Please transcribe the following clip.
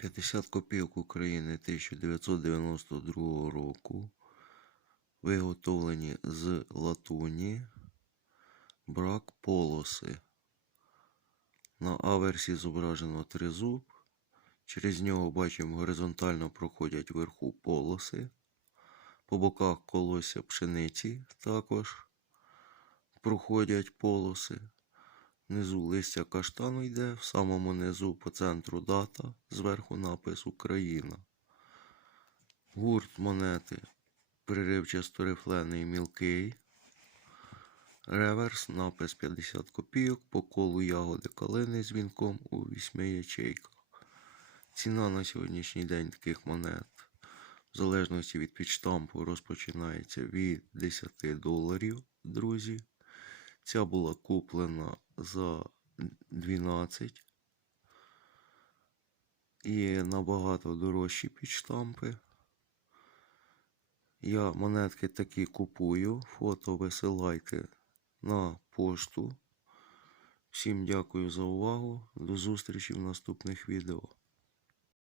50 копійок України 1992 року. Виготовлені з латуні. Брак полоси. На аверсі зображено тризуб. Через нього бачимо горизонтально проходять вверху полоси. По боках колосся пшениці також проходять полоси. Внизу листя каштану йде, в самому низу по центру дата, зверху напис Україна. Гурт монети приривчасто рифлений мілкий. Реверс, напис 50 копійок, по колу ягоди калини з вінком у 8 ячейках. Ціна на сьогоднішній день таких монет, в залежності від підштампу, розпочинається від 10 доларів, друзі. Ця була куплена за 12. І набагато дорожчі підштампи. Я монетки такі купую. Фото висилайте на пошту. Всім дякую за увагу. До зустрічі в наступних відео.